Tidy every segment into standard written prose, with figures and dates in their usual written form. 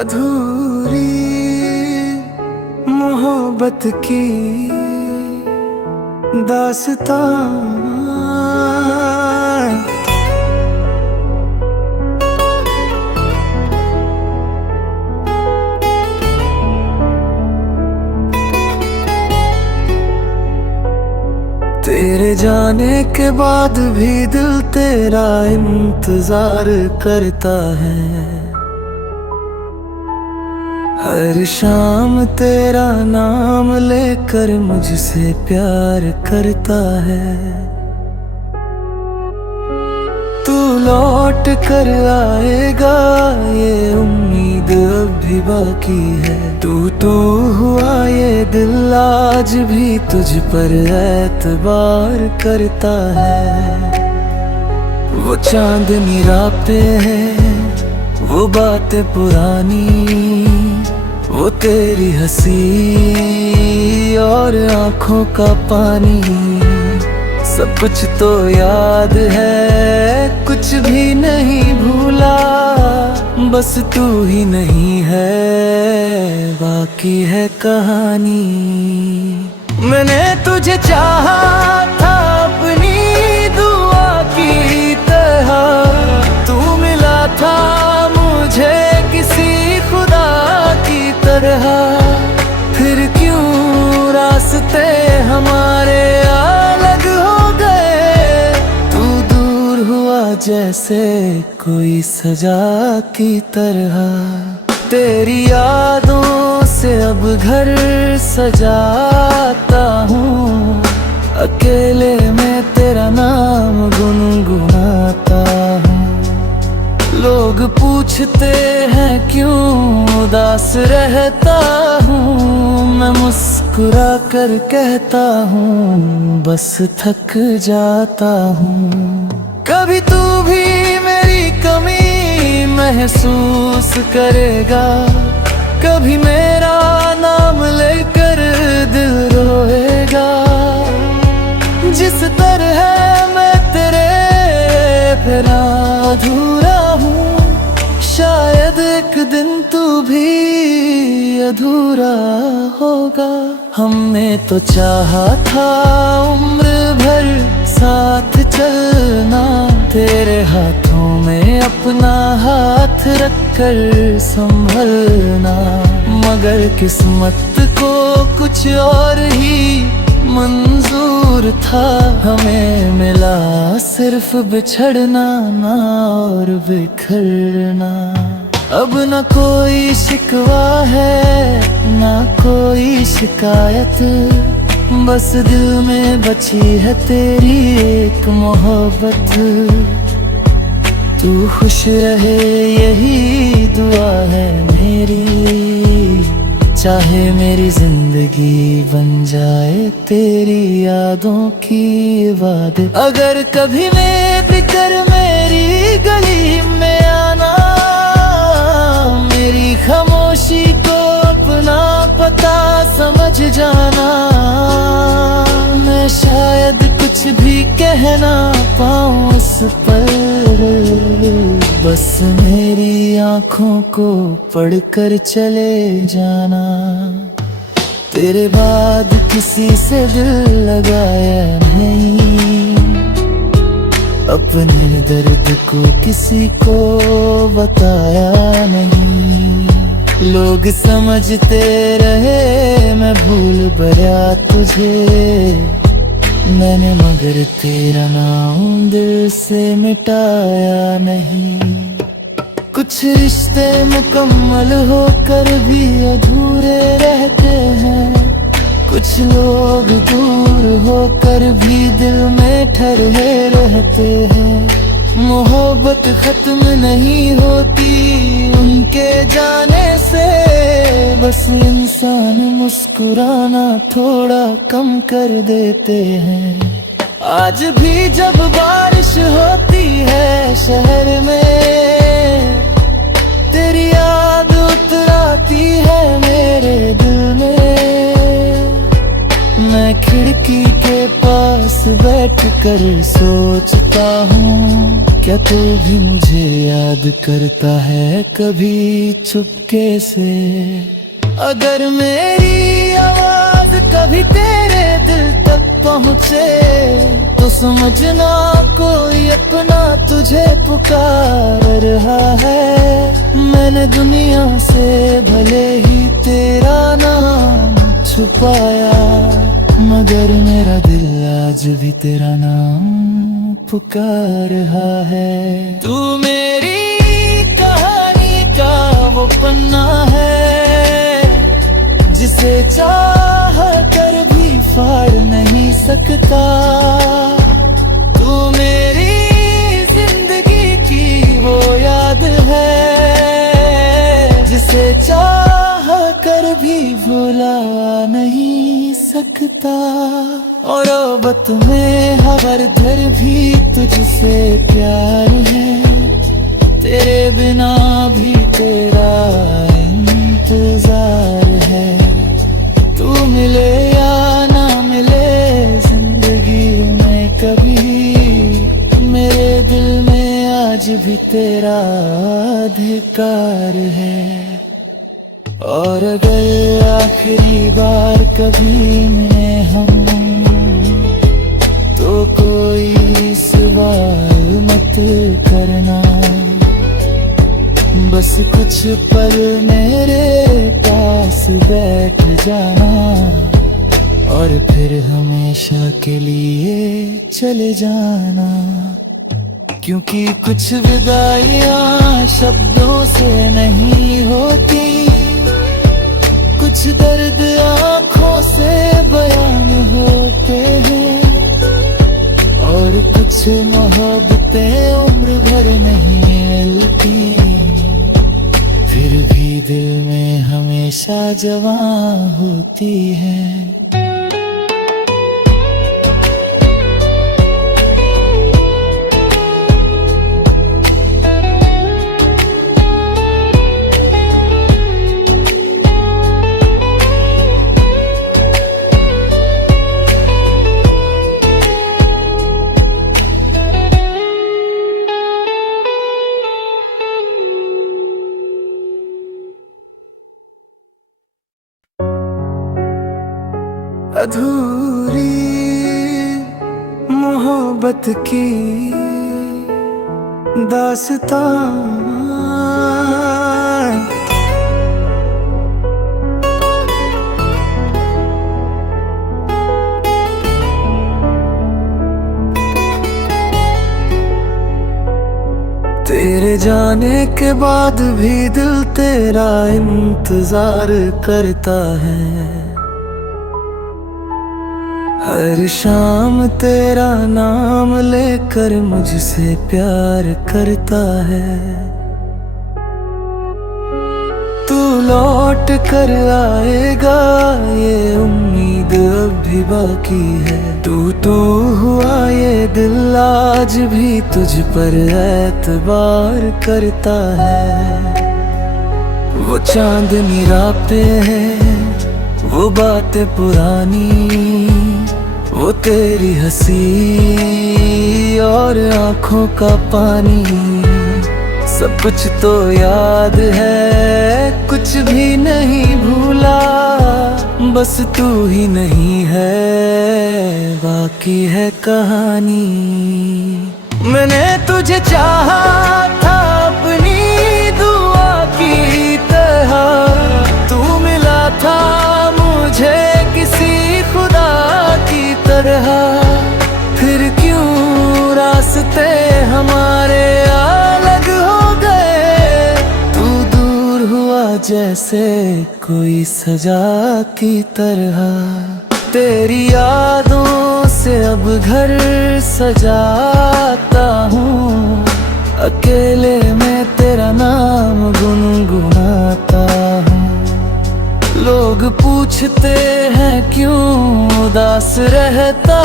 अधूरी मोहब्बत की दास्तां। तेरे जाने के बाद भी दिल तेरा इंतजार करता है। हर शाम तेरा नाम लेकर मुझसे प्यार करता है। तू लौट कर आएगा ये उम्मीद अब भी बाकी है। तू हुआ ये दिल आज भी तुझ पर एतबार करता है। वो चांदनी रातें हैं, वो बातें पुरानी, वो तेरी हंसी और आंखों का पानी। सब कुछ तो याद है, कुछ भी नहीं भूला, बस तू ही नहीं है, बाकी है कहानी। मैंने तुझे चाहा था अपनी दुआ की तरह, तू मिला था मुझे किसी खुदा की तरह। फिर क्यों रास्ते हमारे अलग हो गए, तू दूर हुआ जैसे कोई सजा की तरह। तेरी यादों से अब घर सजाता हूँ, अकेले में तेरा नाम गुनगुनाता हूँ। लोग पूछते हैं क्यों उदास रहता हूँ, मैं मुस्कुरा कर कहता हूँ बस थक जाता हूँ। कभी तू भी मेरी कमी महसूस करेगा, कभी मेरा नाम लेकर दिल रोएगा। जिस तरह मैं तेरे बिना अधूरा हूँ, शायद एक दिन तू भी अधूरा होगा। हमने तो चाहा था उम्र भर साथ चलना, तेरे हाथों में अपना हाथ रखकर संभलना। मगर किस्मत को कुछ और ही मंजूर था, हमें मिला सिर्फ बिछड़ना ना और बिखरना। अब न कोई शिकवा है ना कोई शिकायत, बस दिल में बची है तेरी एक मोहब्बत। तू खुश रहे यही दुआ है मेरी, चाहे मेरी जिंदगी बन जाए तेरी यादों की इबादत। अगर कभी मैं बिकर मेरी गली में आना, मेरी खामोशी को अपना पता समझ जाना। मैं शायद कुछ भी कह ना पाऊँ उस पर, बस मेरी आँखों को पढ़कर चले जाना। तेरे बाद किसी से दिल लगाया नहीं, अपने दर्द को किसी को बताया नहीं। लोग समझते रहे मैं भूल भरा तुझे, मैंने मगर तेरा नाम दिल से मिटाया नहीं। कुछ रिश्ते मुकम्मल होकर भी अधूरे रहते हैं, कुछ लोग दूर होकर भी दिल में ठहरे रहते हैं। मोहब्बत खत्म नहीं होती उनके जाने से, बस इंसान मुस्कुराना थोड़ा कम कर देते हैं। आज भी जब बारिश होती है शहर में, तेरी याद उतराती है मेरे दिल में। मैं खिड़की के पास बैठकर सोचता हूँ क्या तू भी मुझे याद करता है कभी चुपके से? अगर मेरी आवाज कभी तेरे दिल तक पहुँचे तो समझना कोई अपना तुझे पुकार रहा है। मैंने दुनिया से भले ही तेरा नाम छुपाया, मगर मेरा दिल आज भी तेरा नाम पुकार रहा है। तू मेरी कहानी का वो पन्ना है जिसे चाह कर भी फाड़ नहीं सकता। तू मेरी जिंदगी की वो याद है जिसे चाह कर भी भुला नहीं सकता। और अब में हर घर भी तुझसे प्यार है, तेरे बिना भी तेरा इंतजार है। तू मिले या ना मिले जिंदगी में कभी, मेरे दिल में आज भी तेरा अधिकार है। और अगर आखिरी बार कभी मिले हम तो कोई सवाल मत करना, बस कुछ पल मेरे पास बैठ जाना और फिर हमेशा के लिए चले जाना। क्योंकि कुछ विदाइयां शब्दों से नहीं होती, कुछ दर्द आँखों से बयान होते हैं, और कुछ मोहब्बतें उम्र भर नहीं मिलती, फिर भी दिल में हमेशा जवां होती है। अधूरी मोहब्बत की दास्तां, तेरे जाने के बाद भी दिल तेरा इंतजार करता है। हर शाम तेरा नाम लेकर मुझसे प्यार करता है। तू लौट कर आएगा ये उम्मीद अब भी बाकी है। टूटू हुआ ये दिल आज भी तुझ पर एतबार करता है। वो चांदनी रातें हैं, वो बातें पुरानी, वो तेरी हंसी और आँखों का पानी, सब कुछ तो याद है, कुछ भी नहीं भूला, बस तू ही नहीं है, बाकी है कहानी। मैंने तुझे चाहा था अपनी दुआ की तरह, तू मिला था मुझे किसी खुदा की तरह, फिर क्यों रास्ते हमारे अलग हो गए। तू दूर हुआ जैसे कोई सजा की तरह, तेरी यादों से अब घर सजाता हूँ, अकेले में तेरा नाम गुनगुनाता हूँ। लोग पूछते हैं क्यों उदास रहता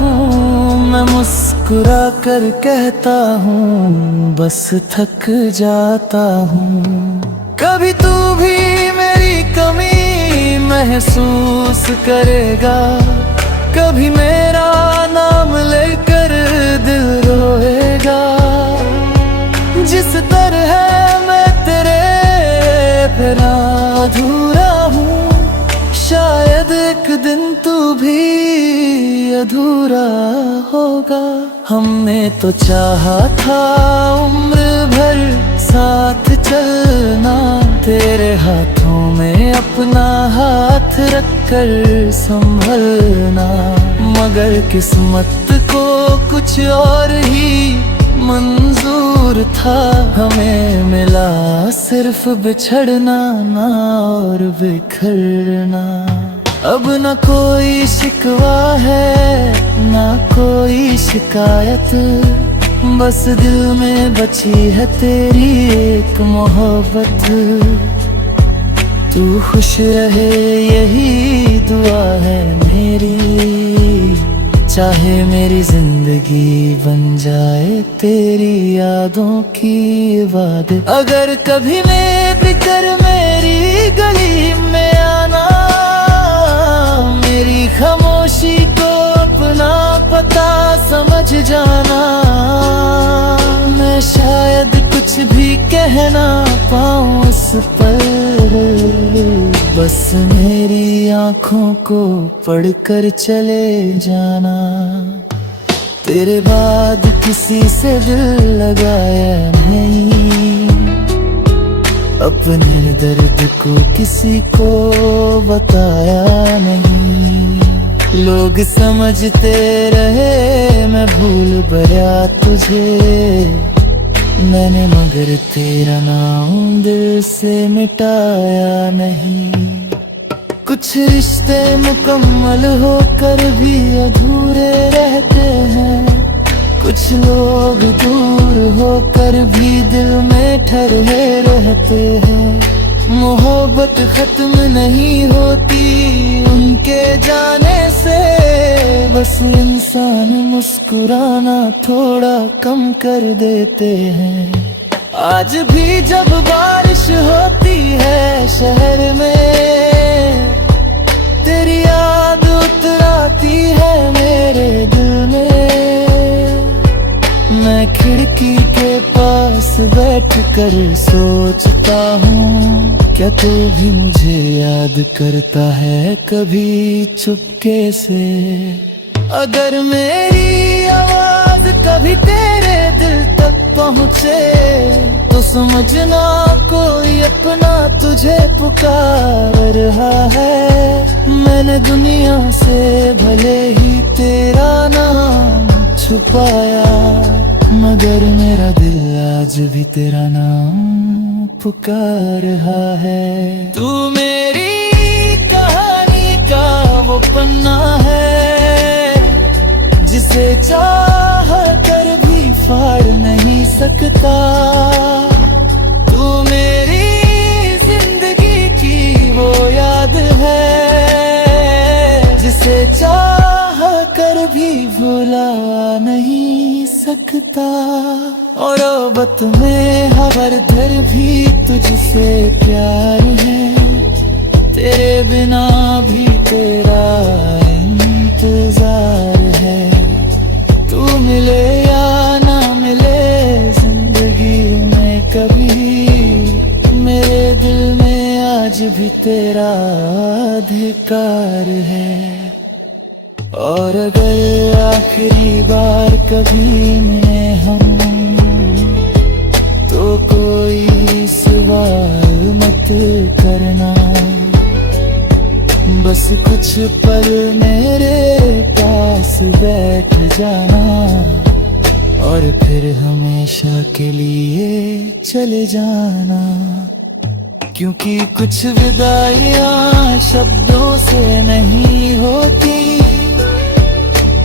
हूँ, मैं मुस्कुरा कर कहता हूँ बस थक जाता हूँ। कभी तू भी मेरी कमी महसूस करेगा, कभी मेरा नाम लेकर दिल रोएगा। जिस तरह मैं तेरे बिना अधूरा हूँ, शायद एक दिन तू भी अधूरा होगा। हमने तो चाहा था उम्र भर साथ चलना, तेरे हाथों में अपना हाथ रखकर संभलना, मगर किस्मत को कुछ और ही मंजूर था। हमें मिला सिर्फ बिछड़ना, ना और बिखरना। अब न कोई शिकवा है, ना कोई शिकायत, बस दिल में बची है तेरी एक मोहब्बत। तू खुश रहे यही दुआ है मेरी, चाहे मेरी जिंदगी बन जाए तेरी यादों की इबादत। अगर कभी मैं बिकर मेरी गली में आना, मेरी खामोशी को अपना पता समझ जाना। मैं शायद कुछ भी कह ना पाऊँ उस पर, बस मेरी आँखों को पढ़कर चले जाना। तेरे बाद किसी से दिल लगाया नहीं, अपने दर्द को किसी को बताया नहीं। लोग समझते रहे मैं भूल गया तुझे, मैंने मगर तेरा नाम दिल से मिटाया नहीं। कुछ रिश्ते मुकम्मल होकर भी अधूरे रहते हैं, कुछ लोग दूर होकर भी दिल में ठहरे रहते हैं। मोहब्बत खत्म नहीं होती उनके जाने से, बस इंसान मुस्कुराना थोड़ा कम कर देते हैं। आज भी जब बारिश होती है शहर में, तेरी याद उतर आती है मेरे दिल में। मैं खिड़की के पास बैठकर सोचता हूँ, क्या तू भी मुझे याद करता है कभी चुपके से। अगर मेरी आवाज कभी तेरे दिल तक पहुँचे, तो समझना कोई अपना तुझे पुकार रहा है। मैंने दुनिया से भले ही तेरा नाम छुपाया, मगर मेरा दिल आज भी तेरा नाम पुकार रहा है। तू मेरी कहानी का वो पन्ना है, जिसे चाह कर भी फाड़ नहीं सकता। तू मेरी जिंदगी की वो याद है, जिसे चाह कर भी भुला नहीं सकता। और मोहब्बत में हर दर भी तुझसे प्यार है, तेरे बिना भी तेरा इंतजार है। तू मिले या ना मिले जिंदगी में कभी, मेरे दिल में आज भी तेरा अधिकार है। और अगर आखिरी बार कभी मिले हम, तो कोई सवाल मत करना, बस कुछ पल मेरे पास बैठ जाना, और फिर हमेशा के लिए चले जाना। क्योंकि कुछ विदाइयां शब्दों से नहीं होती,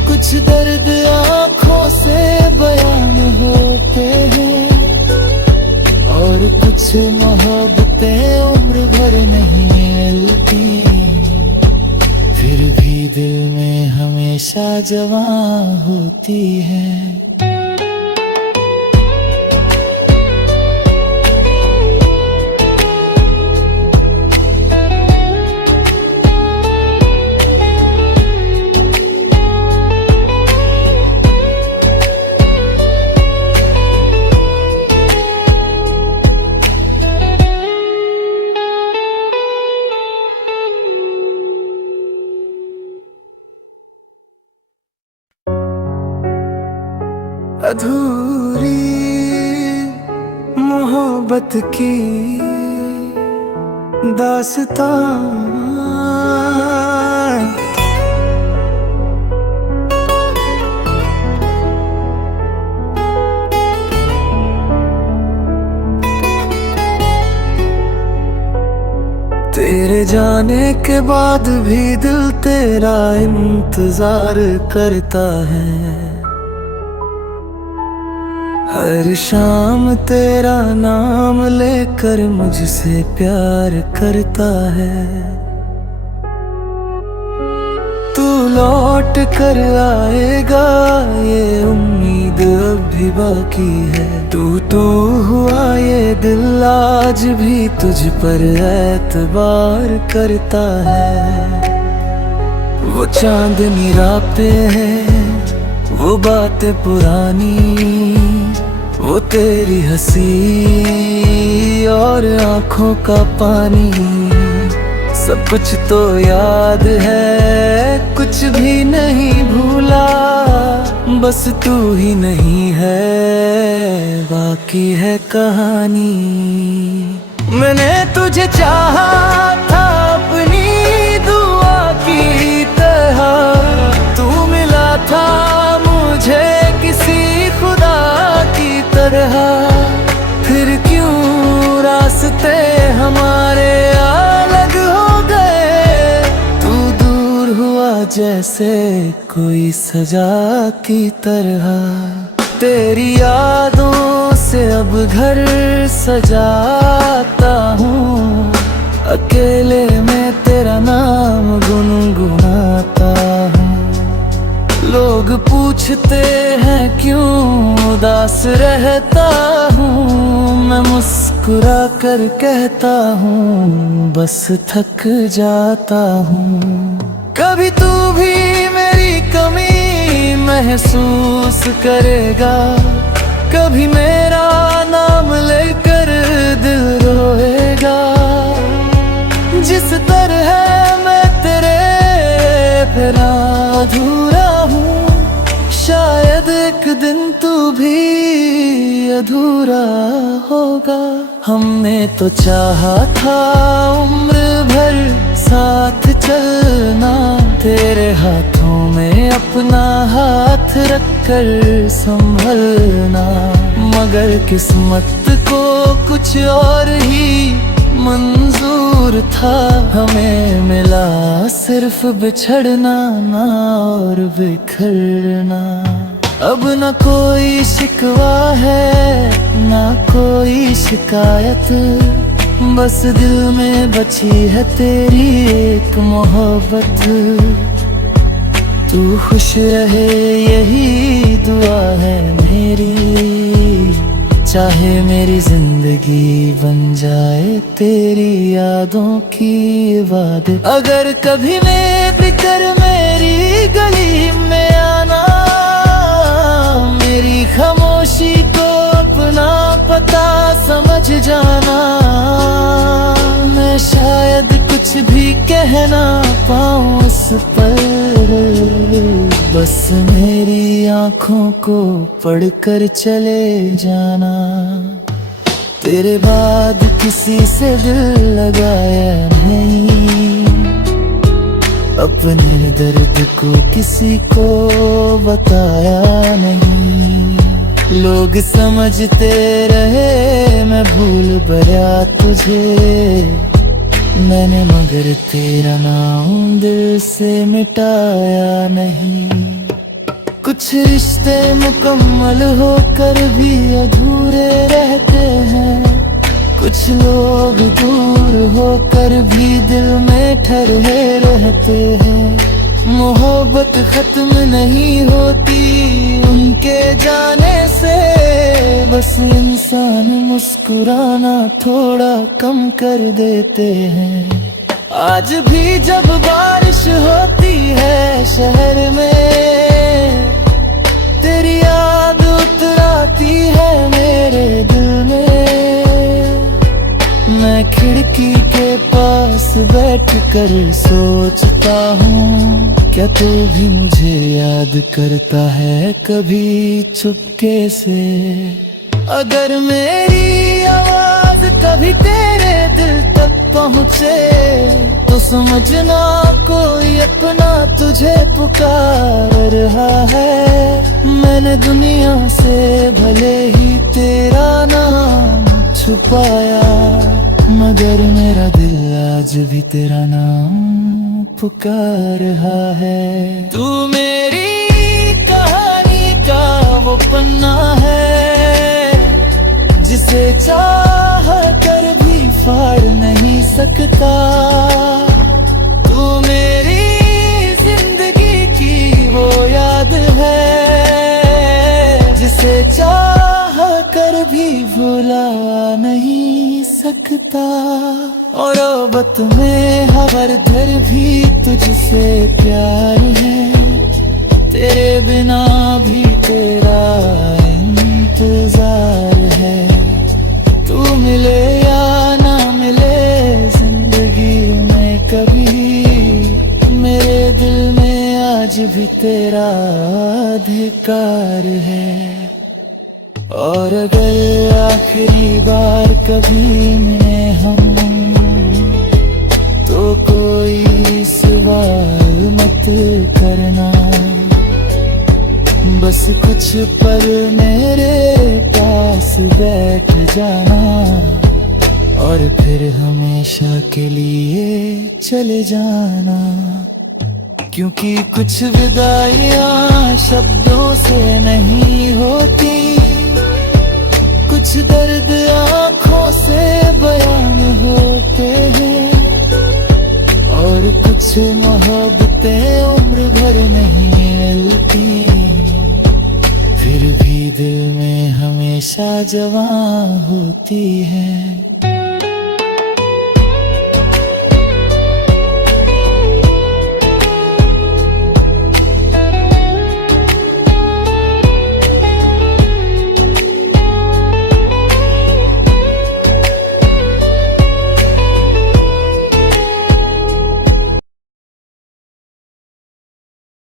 कुछ दर्द आँखों से बयान होते हैं, और कुछ मोहब्बतें उम्र भर नहीं मिलती, फिर भी दिल में हमेशा जवां होती है। अधूरी मोहब्बत की दास्तां। तेरे जाने के बाद भी दिल तेरा इंतजार करता है, हर शाम तेरा नाम लेकर मुझसे प्यार करता है। तू लौट कर आएगा ये उम्मीद अब भी बाकी है। तू हुआ ये दिल आज भी तुझ पर एतबार करता है। वो चांदनी रातें हैं, वो बातें पुरानी, वो तेरी हंसी और आंखों का पानी। सब कुछ तो याद है, कुछ भी नहीं भूला, बस तू ही नहीं है, बाकी है कहानी। मैंने तुझे चाहा था अपनी दुआ की तरह, तू मिला था मुझे किसी खुदा की तरह। फिर क्यों रास्ते हमारे अलग हो गए, तू दूर हुआ जैसे कोई सजा की तरह। तेरी यादों से अब घर सजाता हूँ, अकेले में तेरा नाम गुनगुनाता हूँ। लोग पूछते हैं क्यों उदास रहता हूँ, मैं मुस्कुरा कर कहता हूँ बस थक जाता हूँ। कभी तू भी मेरी कमी महसूस करेगा, कभी मेरा नाम लेकर दिल रोएगा। जिस तरह मैं तेरे बिना अधूरा हूँ, शायद एक दिन तू भी अधूरा होगा। हमने तो चाहा था उम्र भर साथ चलना, तेरे हाथों में अपना हाथ रखकर संभलना। मगर किस्मत को कुछ और ही मंजूर था, हमें मिला सिर्फ बिछड़ना ना और बिखरना। अब न कोई शिकवा है ना कोई शिकायत, बस दिल में बची है तेरी एक मोहब्बत। तू खुश रहे यही दुआ है मेरी, चाहे मेरी जिंदगी बन जाए तेरी यादों की इबादत। अगर कभी मेरे कर मेरी गली में आना, मेरी खामोशी को अपना पता समझ जाना। मैं शायद कुछ भी कह ना पाऊँ उस पर, बस मेरी आँखों को पढ़कर चले जाना। तेरे बाद किसी से दिल लगाया नहीं, अपने दर्द को किसी को बताया नहीं। लोग समझते रहे मैं भूल भरा तुझे, मैंने मगर तेरा नाम दिल से मिटाया नहीं। कुछ रिश्ते मुकम्मल होकर भी अधूरे रहते हैं, कुछ लोग दूर होकर भी दिल में ठहरे रहते हैं। मोहब्बत खत्म नहीं होती उनके जाने से, बस इंसान मुस्कुराना थोड़ा कम कर देते हैं। आज भी जब बारिश होती है शहर में, तेरी याद उतराती है मेरे दिल में। मैं खिड़की के पास बैठ कर सोचता हूँ क्या तू भी मुझे याद करता है कभी चुपके से? अगर मेरी आवाज कभी तेरे दिल तक पहुँचे तो समझना कोई अपना तुझे पुकार रहा है। मैंने दुनिया से भले ही तेरा नाम छुपाया, मगर मेरा दिल आज भी तेरा नाम पुकार रहा है। तू मेरी कहानी का वो पन्ना है जिसे चाह कर भी फाड़ नहीं सकता। तू मेरी जिंदगी की वो याद है जिसे चाह कर भी भुला नहीं सकता। और मोहब्बत में हर दर भी तुझसे प्यार है, तेरे बिना भी तेरा इंतजार है। तू मिले या ना मिले जिंदगी में कभी, मेरे दिल में आज भी तेरा अधिकार है। और अगर आखिरी बार कभी मिले हम तो कोई सवाल मत करना, बस कुछ पल मेरे पास बैठ जाना और फिर हमेशा के लिए चले जाना। क्योंकि कुछ विदाइयां शब्दों से नहीं होती, कुछ दर्द आँखों से बयान होते हैं और कुछ मोहब्बतें उम्र भर नहीं मिलती, फिर भी दिल में हमेशा जवां होती है।